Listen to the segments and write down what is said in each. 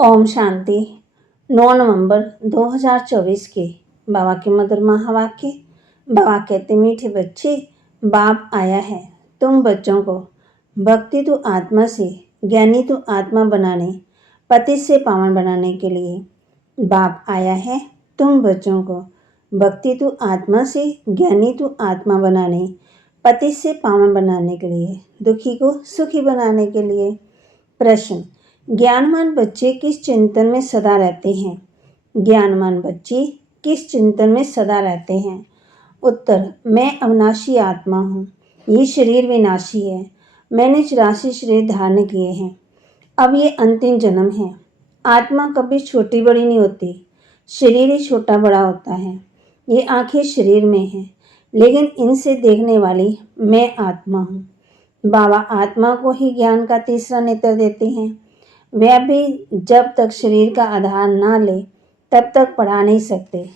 ओम शांति। 9 नवंबर 2024 के बाबा के मधुर महावाक्य। बाबा कहते, मीठे बच्चे, बाप आया है तुम बच्चों को भक्ति तो आत्मा से, ज्ञानी तो आत्मा बनाने, पति से पावन बनाने के लिए। बाप आया है तुम बच्चों को भक्ति तो आत्मा से, ज्ञानी तो आत्मा बनाने, पति से पावन बनाने के लिए, दुखी को सुखी बनाने के लिए। प्रश्न, ज्ञानवान बच्चे किस चिंतन में सदा रहते हैं? ज्ञानवान बच्चे किस चिंतन में सदा रहते हैं? उत्तर, मैं अविनाशी आत्मा हूँ, ये शरीर विनाशी है। मैंने 84 शरीर धारण किए हैं, अब ये अंतिम जन्म है। आत्मा कभी छोटी बड़ी नहीं होती, शरीर ही छोटा बड़ा होता है। ये आंखें शरीर में हैं, लेकिन इनसे देखने वाली मैं आत्मा हूँ। बाबा आत्मा को ही ज्ञान का तीसरा नेत्र देते हैं। वह भी जब तक शरीर का आधार ना ले तब तक पढ़ा नहीं सकते।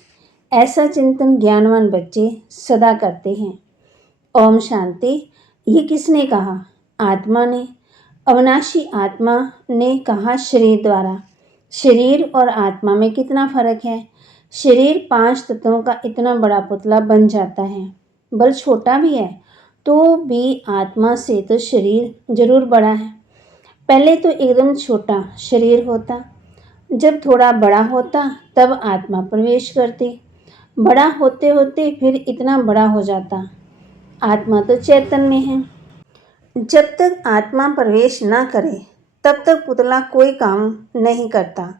ऐसा चिंतन ज्ञानवान बच्चे सदा करते हैं। ओम शांति। ये किसने कहा? आत्मा ने। अविनाशी आत्मा ने कहा शरीर द्वारा। शरीर और आत्मा में कितना फर्क है? शरीर 5 तत्वों का इतना बड़ा पुतला बन जाता है, बल छोटा भी है, तो भी आत्मा से तो शरीर जरूर बड़ा है। पहले तो एकदम छोटा शरीर होता, जब थोड़ा बड़ा होता तब आत्मा प्रवेश करती, बड़ा होते होते फिर इतना बड़ा हो जाता। आत्मा तो चैतन्य में है। जब तक आत्मा प्रवेश ना करे तब तक पुतला कोई काम नहीं करता।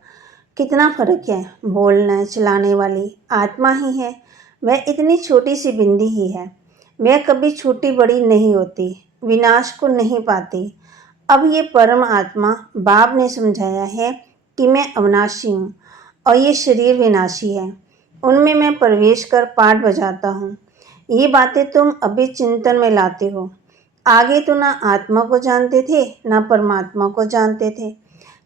कितना फर्क है। बोलने चलाने वाली आत्मा ही है, वह इतनी छोटी सी बिंदी ही है। वह कभी छोटी बड़ी नहीं होती, विनाश को नहीं पाती। अब ये परम आत्मा बाप ने समझाया है कि मैं अविनाशी हूँ और ये शरीर विनाशी है। उनमें मैं प्रवेश कर पाठ बजाता हूँ। ये बातें तुम अभी चिंतन में लाते हो। आगे तो ना आत्मा को जानते थे ना परमात्मा को जानते थे,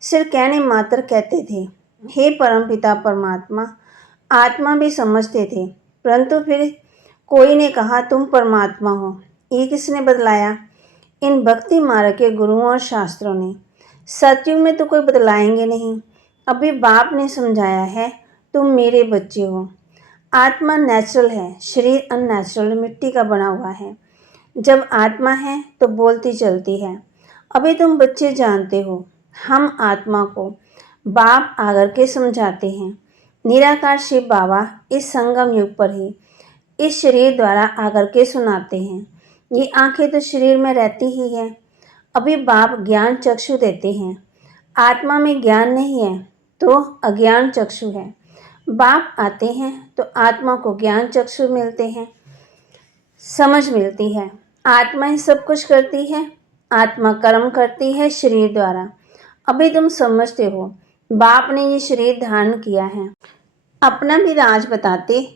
सिर्फ कहने मात्र कहते थे, हे परमपिता परमात्मा। आत्मा भी समझते थे, परंतु फिर कोई ने कहा तुम परमात्मा हो। ये किसने बदलाया? इन भक्ति मार्ग के गुरुओं और शास्त्रों ने। सतयुग में तो कोई बदलाएंगे नहीं। अभी बाप ने समझाया है, तुम मेरे बच्चे हो। आत्मा नेचुरल है, शरीर अननेचुरल मिट्टी का बना हुआ है। जब आत्मा है तो बोलती चलती है। अभी तुम बच्चे जानते हो, हम आत्मा को बाप आकर के समझाते हैं। निराकार शिव बाबा इस संगम युग पर ही इस शरीर द्वारा आकर के सुनाते हैं। ये आंखें तो शरीर में रहती ही है। अभी बाप ज्ञान चक्षु देते हैं। आत्मा में ज्ञान नहीं है तो अज्ञान चक्षु है। बाप आते हैं तो आत्मा को ज्ञान चक्षु मिलते हैं, समझ मिलती है। आत्मा ही सब कुछ करती है। आत्मा कर्म करती है शरीर द्वारा। अभी तुम समझते हो, बाप ने ये शरीर धारण किया है। अपना भी राज बताते,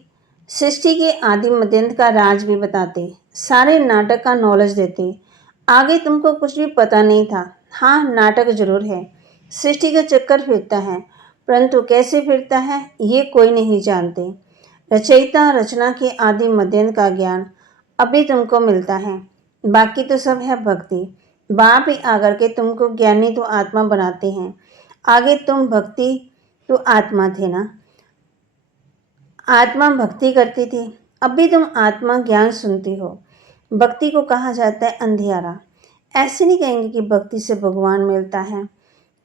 सृष्टि के आदि मध्यंत का राज भी बताते, सारे नाटक का नॉलेज देते। आगे तुमको कुछ भी पता नहीं था। हाँ, नाटक जरूर है, सृष्टि का चक्कर फिरता है, परंतु कैसे फिरता है ये कोई नहीं जानते। रचयिता रचना के आदि मध्यंत का ज्ञान अभी तुमको मिलता है, बाकी तो सब है भक्ति। बाप ही आकर के तुमको ज्ञानी तो आत्मा बनाते हैं। आगे तुम भक्ति तो आत्मा थे ना, आत्मा भक्ति करती थी। अब भी तुम आत्मा ज्ञान सुनती हो। भक्ति को कहा जाता है अंधियारा। ऐसे नहीं कहेंगे कि भक्ति से भगवान मिलता है,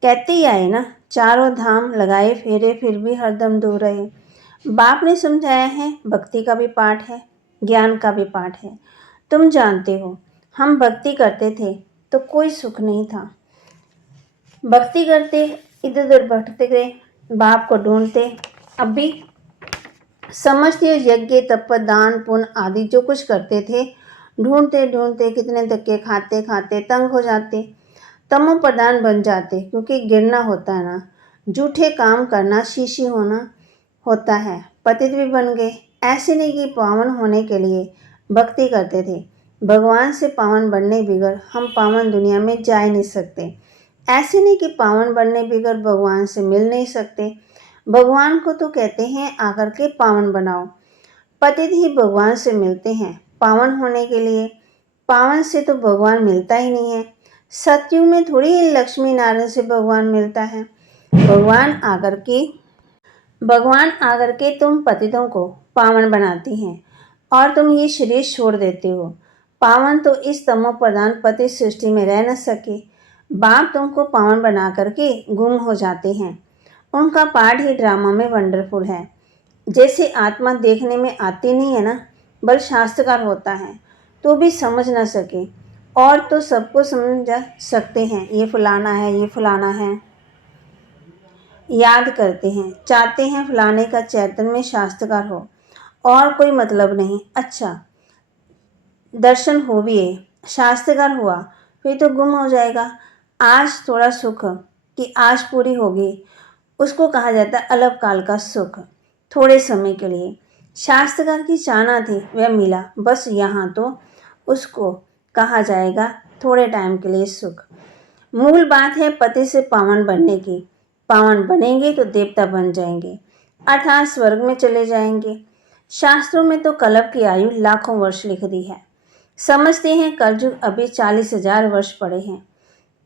कहते ही आए ना, चारों धाम लगाए फेरे फिर भी हरदम दूर रहे। बाप ने समझाया है, भक्ति का भी पाठ है, ज्ञान का भी पाठ है। तुम जानते हो, हम भक्ति करते थे तो कोई सुख नहीं था। भक्ति करते इधर उधर भटकते गए, बाप को ढूंढते। अब भी समझते यज्ञ तप दान पुण्य आदि जो कुछ करते थे, ढूंढते ढूंढते कितने धक्के खाते खाते तंग हो जाते, तमो प्रधान बन जाते, क्योंकि गिरना होता है ना, झूठे काम करना शीशी होना होता है। पतित भी बन गए। ऐसे नहीं कि पावन होने के लिए भक्ति करते थे। भगवान से पावन बनने बिगड़ हम पावन दुनिया में जा ही नहीं सकते। ऐसे नहीं कि पावन बनने बिगड़ भगवान से मिल नहीं सकते। भगवान को तो कहते हैं आकर के पावन बनाओ। पतित ही भगवान से मिलते हैं पावन होने के लिए। पावन से तो भगवान मिलता ही नहीं है। सतयुग में थोड़ी लक्ष्मी नारायण से भगवान मिलता है। भगवान आकर के तुम पतितों को पावन बनाती हैं और तुम ये शरीर छोड़ देते हो। पावन तो इस तमो प्रधान पति सृष्टि में रह न सके। बाप तुमको पावन बना करके गुम हो जाते हैं। उनका पाठ ही ड्रामा में वंडरफुल है। जैसे आत्मा देखने में आती नहीं है ना, बल शास्त्रकार होता है तो भी समझ ना सके, और तो सबको समझ सकते हैं, ये फलाना है, ये फलाना है, याद करते हैं, चाहते हैं फलाने का चैतन्य में शास्त्रकार हो, और कोई मतलब नहीं। अच्छा, दर्शन हो भी है, शास्त्रकार हुआ, फिर तो गुम हो जाएगा। आज थोड़ा सुख कि आज पूरी होगी, उसको कहा जाता है अलग काल का सुख, थोड़े समय के लिए। शास्त्रकार की चाहना थी, वह मिला, बस यहाँ तो उसको कहा जाएगा थोड़े टाइम के लिए सुख। मूल बात है पति से पावन बनने की। पावन बनेंगे तो देवता बन जाएंगे, अर्थात स्वर्ग में चले जाएंगे। शास्त्रों में तो कल्प की आयु लाखों वर्ष लिख दी है। समझते हैं कलयुग अभी 40,000 वर्ष पड़े हैं।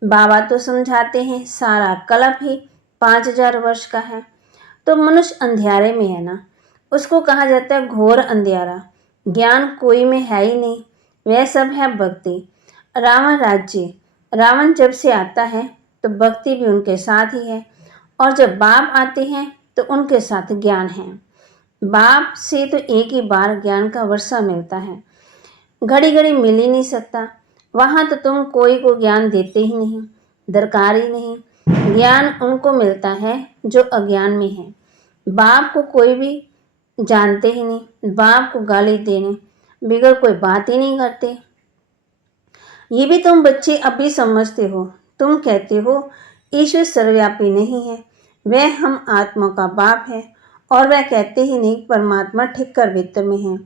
बाबा तो समझाते हैं सारा कल्प ही 5,000 वर्ष का है। तो मनुष्य अंधियारे में है ना, उसको कहा जाता है घोर अंधियारा। ज्ञान कोई में है ही नहीं, वह सब है भक्ति। रावण राज्य, रावण जब से आता है तो भक्ति भी उनके साथ ही है, और जब बाप आते हैं तो उनके साथ ज्ञान है। बाप से तो एक ही बार ज्ञान का वर्षा मिलता है, घड़ी घड़ी मिल ही नहीं सकता। वहाँ तो तुम कोई को ज्ञान देते ही नहीं, दरकार ही नहीं। ज्ञान उनको मिलता है जो अज्ञान में है। बाप को कोई भी जानते ही नहीं, बाप को गाली देने बिगड़ कोई बात ही नहीं करते। ये भी तुम बच्चे अभी समझते हो। तुम कहते हो ईश्वर सर्वव्यापी नहीं है, वह हम आत्मा का बाप है, और वह कहते ही नहीं परमात्मा ठीक कर भीतर में है।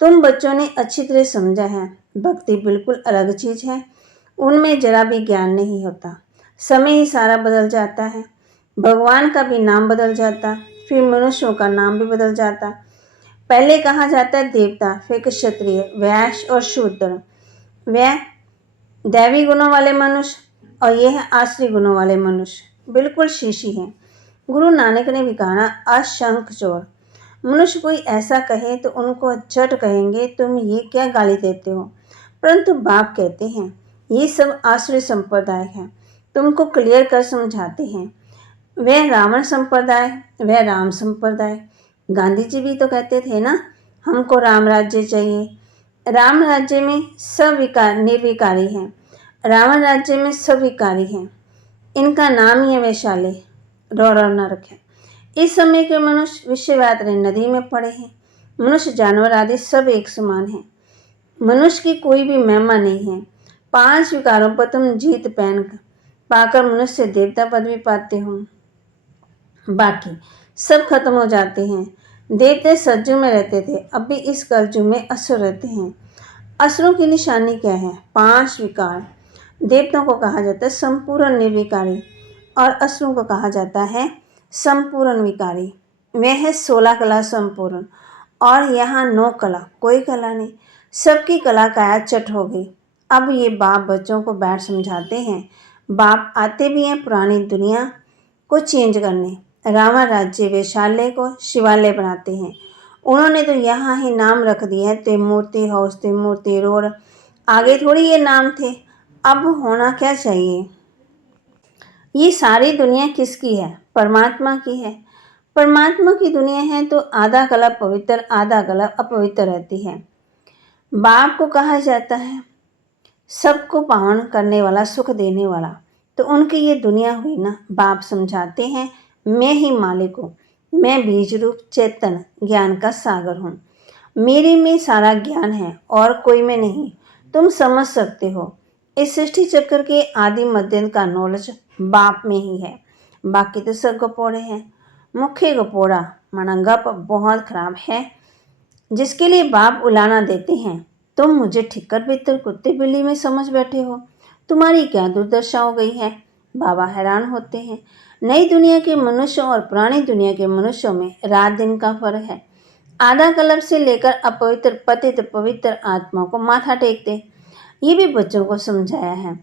तुम बच्चों ने अच्छी तरह समझा है, भक्ति बिल्कुल अलग चीज है, उनमें जरा भी ज्ञान नहीं होता। समय ही सारा बदल जाता है। भगवान का भी नाम बदल जाता, फिर मनुष्यों का नाम भी बदल जाता। पहले कहा जाता है देवता, फिर क्षत्रिय, वैश्य और शूद्र। वह दैवी गुणों वाले मनुष्य, और यह है आश्री गुणों वाले मनुष्य, बिल्कुल शीशी हैं। गुरु नानक ने भी कहा अशंख चोर। मनुष्य कोई ऐसा कहे तो उनको झट कहेंगे तुम ये क्या गाली देते हो, परंतु बाप कहते हैं ये सब आश्रय संप्रदाय है, तुमको क्लियर कर समझाते हैं। वह रावण संप्रदाय, वह राम संप्रदाय। गांधी जी भी तो कहते थे ना, हमको राम राज्य चाहिए। राम राज्य में सब निर्विकारी हैं, रावण राज्य में सब विकारी हैं। इनका नाम ही है वैशाली, रौरव नरक है। इस समय के मनुष्य विश्वव्यात्री नदी में पड़े हैं। मनुष्य जानवर आदि सब एक समान हैं। मनुष्य की कोई भी महिमा नहीं है। 5 विकारों पर तुम जीत पहन पाकर मनुष्य देवता पदवी पाते हो, बाकी सब खत्म हो जाते हैं। देवते सज्जू में रहते थे, अब भी इस कलयुग में असुर रहते हैं। असुरों की निशानी क्या है? 5 विकार। देवताओं को कहा जाता है संपूर्ण निर्विकारी, और असुरों को कहा जाता है संपूर्ण विकारी। वह है 16 कला संपूर्ण, और यहाँ 9 कला, कोई कला नहीं, सबकी कला काया चट हो गई। अब ये बाप बच्चों को बैठ समझाते हैं। बाप आते भी हैं पुरानी दुनिया को चेंज करने। रावण राज्य वैशाल्य को शिवालय बनाते हैं। उन्होंने तो यहाँ ही नाम रख दिया है, त्रिमूर्ति हाउस, त्रिमूर्ति रोड। आगे थोड़ी ये नाम थे। अब होना क्या चाहिए? ये सारी दुनिया किसकी है? परमात्मा की है। परमात्मा की दुनिया है तो आधा कला पवित्र, आधा कला अपवित्र रहती है। बाप को कहा जाता है सबको पावन करने वाला, सुख देने वाला, तो उनकी ये दुनिया हुई ना। बाप समझाते हैं मैं ही मालिक हूँ, मैं बीज रूप चेतन ज्ञान का सागर हूँ, मेरे में सारा ज्ञान है और कोई में नहीं। तुम समझ सकते हो इस सृष्टि चक्र के आदि मध्य का नॉलेज बाप में ही है, बाकी तो सब गपोड़े हैं। मुख्य गपोड़ा माना गप बहुत खराब है, जिसके लिए बाप उलाना देते हैं। तुम मुझे ठिक्कर भीतर कुत्ते बिल्ली में समझ बैठे हो, तुम्हारी क्या दुर्दशा हो गई है? बाबा हैरान होते हैं। नई दुनिया के मनुष्यों और पुरानी दुनिया के मनुष्यों में रात दिन का फर्क है। आधा कल्प से लेकर अपवित्र पतित पवित्र आत्मा को माथा टेकते, ये भी बच्चों को समझाया है।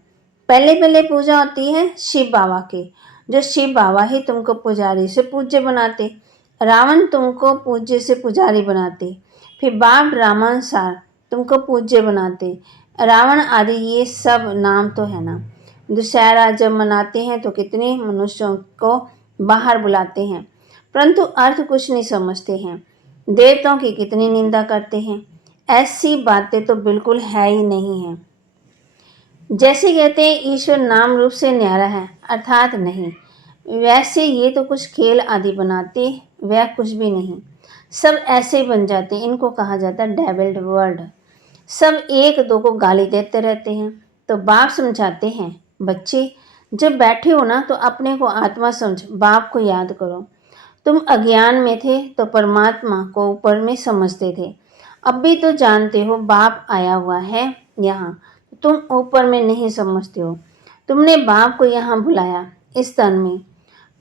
पहले पहले पूजा होती है शिव बाबा की, जो शिव बाबा ही तुमको पुजारी से पूज्य बनाते, रावण तुमको पूज्य से पुजारी बनाते, फिर बाप रामानुसार तुमको पूज्य बनाते। रावण आदि ये सब नाम तो है ना। दशहरा जब मनाते हैं तो कितने मनुष्यों को बाहर बुलाते हैं, परंतु अर्थ कुछ नहीं समझते हैं। देवताओं की कितनी निंदा करते हैं। ऐसी बातें तो बिल्कुल है ही नहीं है। जैसे कहते हैं ईश्वर नाम रूप से न्यारा है, अर्थात नहीं, वैसे ये तो कुछ खेल आदि बनाते, वह कुछ भी नहीं, सब ऐसे बन जाते हैं। इनको कहा जाता है डेविल्ड वर्ड। सब एक दो को गाली देते रहते हैं। तो बाप समझाते हैं, बच्चे जब बैठे हो ना तो अपने को आत्मा समझ, बाप को याद करो। तुम अज्ञान में थे तो परमात्मा को ऊपर में समझते थे, अब भी तो जानते हो बाप आया हुआ है यहाँ, तुम ऊपर में नहीं समझते हो। तुमने बाप को यहाँ बुलाया इस तन में।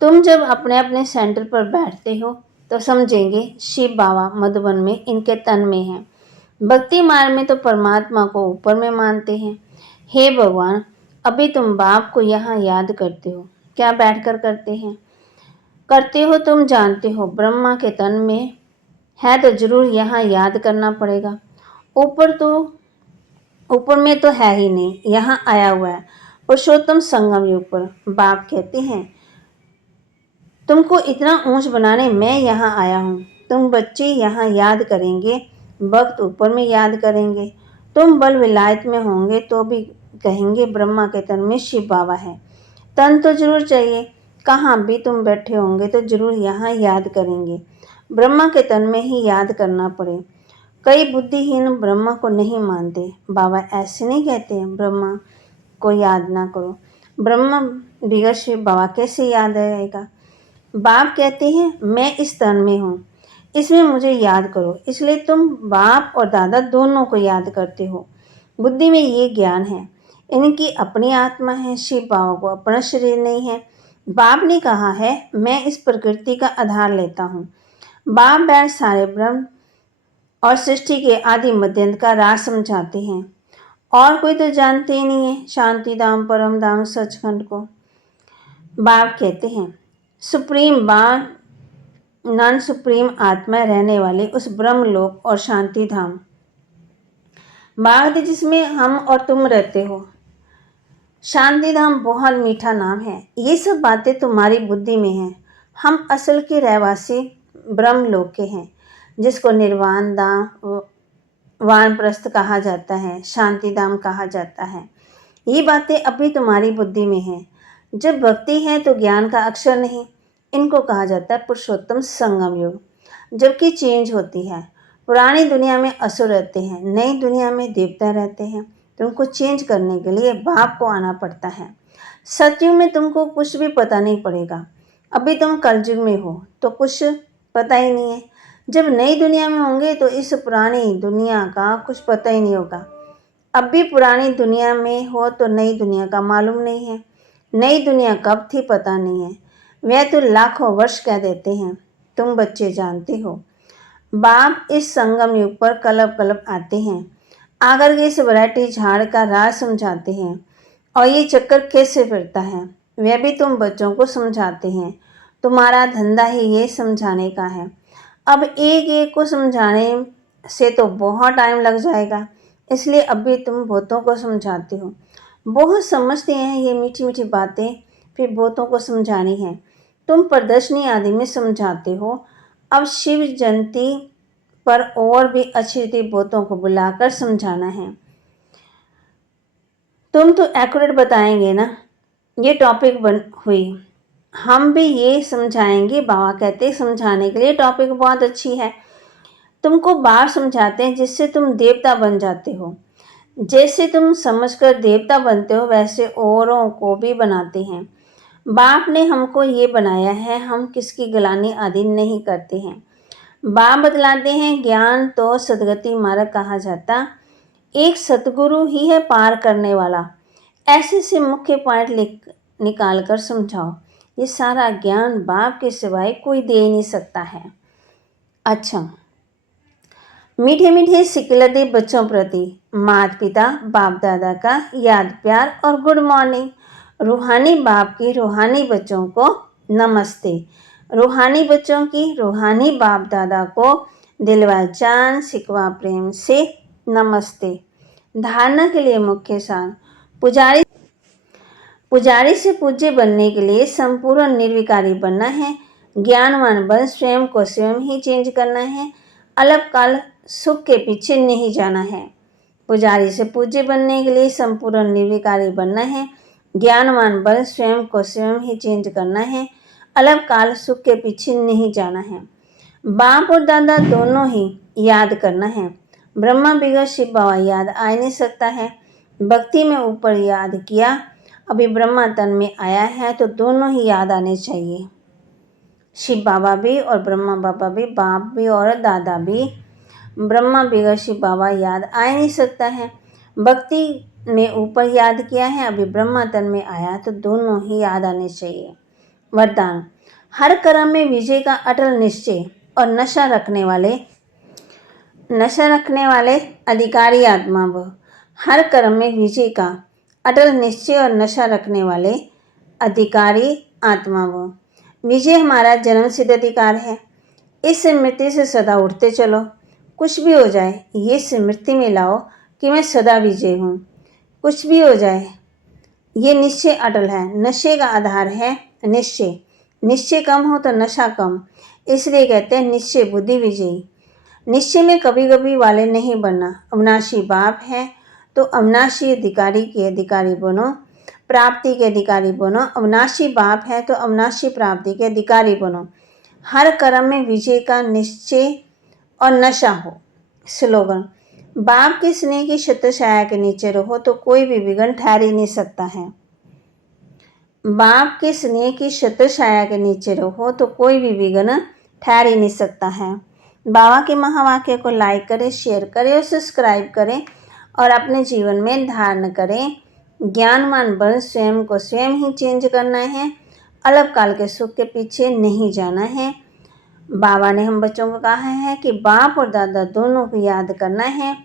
तुम जब अपने अपने सेंटर पर बैठते हो तो समझेंगे शिव बाबा मधुबन में इनके तन में है। भक्ति मार्ग में तो परमात्मा को ऊपर में मानते हैं। हे भगवान, अभी तुम बाप को यहाँ याद करते हो, क्या बैठकर करते हैं? करते हो, तुम जानते हो ब्रह्मा के तन में है तो जरूर यहाँ याद करना पड़ेगा। ऊपर में तो है ही नहीं, यहाँ आया हुआ है पुरुषोत्तम संगम युग पर। बाप कहते हैं तुमको इतना ऊंच बनाने मैं यहाँ आया हूँ। तुम बच्चे यहाँ याद करेंगे, भक्त ऊपर में याद करेंगे। तुम बल विलायत में होंगे तो भी कहेंगे ब्रह्मा के तन में शिव बाबा है। तन तो जरूर चाहिए, कहाँ भी तुम बैठे होंगे तो जरूर यहाँ याद करेंगे। ब्रह्मा के तन में ही याद करना पड़े। कई बुद्धिहीन ब्रह्मा को नहीं मानते। बाबा ऐसे नहीं कहते हैं ब्रह्मा को याद ना करो। ब्रह्मा बिगड़ शिव बाबा कैसे याद आएगा? बाप कहते हैं मैं इस तन में हूँ, इसमें मुझे याद करो। इसलिए तुम बाप और दादा दोनों को याद करते हो। बुद्धि में ये ज्ञान है, इनकी अपनी आत्मा है, शिव बाबा को अपना शरीर नहीं है। बाप ने कहा है मैं इस प्रकृति का आधार लेता हूँ। बाप बैठ सारे ब्रह्म और सृष्टि के आदि मध्यंत का राज समझाते हैं, और कोई तो जानते ही नहीं है शांति धाम परम धाम सचखंड को। बाप कहते हैं सुप्रीम बाप नॉन सुप्रीम आत्मा रहने वाले उस ब्रह्म लोक और शांति धाम बाग जिसमें हम और तुम रहते हो। शांति धाम बहुत मीठा नाम है। ये सब बातें तुम्हारी बुद्धि में हैं। हम असल के रहवासी ब्रह्म लोक के हैं, जिसको निर्वाण धाम वानप्रस्थ कहा जाता है, शांति धाम कहा जाता है। ये बातें अभी तुम्हारी बुद्धि में हैं। जब भक्ति है तो ज्ञान का अक्षर नहीं, इनको कहा जाता है पुरुषोत्तम संगम युग। जबकि चेंज होती है, पुरानी दुनिया में असुर रहते हैं, नई दुनिया में देवता रहते हैं। तुमको चेंज करने के लिए बाप को आना पड़ता है। सतयुग में तुमको कुछ भी पता नहीं पड़ेगा। अभी तुम कलयुग में हो तो कुछ पता ही नहीं है। जब नई दुनिया में होंगे तो इस पुरानी दुनिया का कुछ पता ही नहीं होगा। अब भी पुरानी दुनिया में हो तो नई दुनिया का मालूम नहीं है। नई दुनिया कब थी पता नहीं है, वह तो लाखों वर्ष कह देते हैं। तुम बच्चे जानते हो बाप इस संगम युग पर कलब कलब आते हैं, आकर के इस वैरायटी झाड़ का राज समझाते हैं, और ये चक्कर कैसे फिरता है वह भी तुम बच्चों को समझाते हैं। तुम्हारा धंधा ही ये समझाने का है। अब एक एक को समझाने से तो बहुत टाइम लग जाएगा, इसलिए अभी तुम बहुतों को समझाते हो। बहुत समझते हैं ये मीठी मीठी बातें, फिर बहुतों को समझानी है। तुम प्रदर्शनी आदि में समझाते हो। अब शिव जयंती पर और भी अच्छी रीति बहुतों को बुलाकर समझाना है। तुम तो एक्यूरेट बताएंगे ना, ये टॉपिक बन हुई। हम भी ये समझाएंगे। बाबा कहते समझाने के लिए टॉपिक बहुत अच्छी है। तुमको बार समझाते हैं जिससे तुम देवता बन जाते हो। जैसे तुम समझकर देवता बनते हो वैसे औरों को भी बनाते हैं। बाप ने हमको ये बनाया है, हम किसकी गलानी आदि नहीं करते हैं। बाप बतलाते हैं ज्ञान तो सदगति मार्ग कहा जाता, एक सतगुरु ही है पार करने वाला। ऐसे से मुख्य पॉइंट निकाल कर समझाओ। ये सारा ज्ञान बाप के सिवाय कोई दे नहीं सकता है। अच्छा, मीठे मीठे सिकलते बच्चों प्रति माता पिता बाप दादा का याद प्यार और गुड मॉर्निंग। रूहानी बाप की रूहानी बच्चों को नमस्ते। रूहानी बच्चों की रूहानी बाप दादा को दिलवा जान सिकवा प्रेम से नमस्ते। धारणा के लिए मुख्य सार। पुजारी से पूज्य बनने के लिए संपूर्ण निर्विकारी बनना है। ज्ञानवान बन स्वयं को स्वयं ही चेंज करना है। अलग काल सुख के पीछे नहीं जाना है। पुजारी से पूज्य बनने के लिए संपूर्ण निर्विकारी बनना है। ज्ञानवान बन स्वयं को स्वयं ही चेंज करना है। अलग काल सुख के पीछे नहीं जाना है। बाप और दादा दोनों ही याद करना है। ब्रह्मा बगैर शिव बाबा याद आ नहीं सकता है। भक्ति में ऊपर याद किया, अभी ब्रह्मा तन में आया है तो दोनों ही याद आने चाहिए। शिव बाबा भी और ब्रह्मा बाबा भी, बाप भी और दादा भी। ब्रह्मा बगैर शिव बाबा याद आ नहीं सकता है। भक्ति में ऊपर याद किया है, अभी ब्रह्मा तन में आया तो दोनों ही याद आने चाहिए। वरदान। हर कर्म में विजय का अटल निश्चय और नशा रखने वाले अधिकारी आत्मा व हर कर्म में विजय का अटल निश्चय और नशा रखने वाले अधिकारी आत्मा व विजय हमारा जन्म सिद्ध अधिकार है। इस स्मृति से सदा उठते चलो। कुछ भी हो जाए ये स्मृति में लाओ कि मैं सदा विजय हूँ। कुछ भी हो जाए ये निश्चय अटल है। नशे का आधार है निश्चय। निश्चय कम हो तो नशा कम, इसलिए कहते हैं निश्चय बुद्धि विजयी। निश्चय में कभी कभी वाले नहीं बनना। अविनाशी बाप है तो अविनाशी अधिकारी के अधिकारी बनो, प्राप्ति के अधिकारी बनो। अविनाशी बाप है तो अविनाशी प्राप्ति के अधिकारी बनो। हर कर्म में विजय का निश्चय और नशा हो। स्लोगन। बाप के स्नेह की छत्र छाया के नीचे रहो तो कोई भी विघ्न ठहर ही नहीं सकता है। बाप के स्नेह की छत्र छाया के नीचे रहो तो कोई भी विघ्न ठहर ही नहीं सकता है। बाबा के महावाक्य को लाइक करें, शेयर करें और सब्सक्राइब करें और अपने जीवन में धारण करें। ज्ञानवान बन स्वयं को स्वयं ही चेंज करना है। अलग काल के सुख के पीछे नहीं जाना है। बाबा ने हम बच्चों को कहा है कि बाप और दादा दोनों को याद करना है,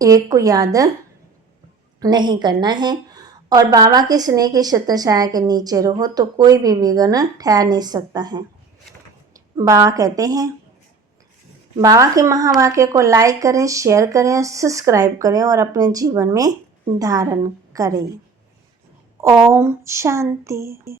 एक को याद नहीं करना है। और बाबा के स्नेह की छत्र छाया के नीचे रहो तो कोई भी विघ्न ठहर नहीं सकता है। बाबा कहते हैं, बाबा के महावाक्य को लाइक करें, शेयर करें, सब्सक्राइब करें और अपने जीवन में धारण करें। ओम शांति।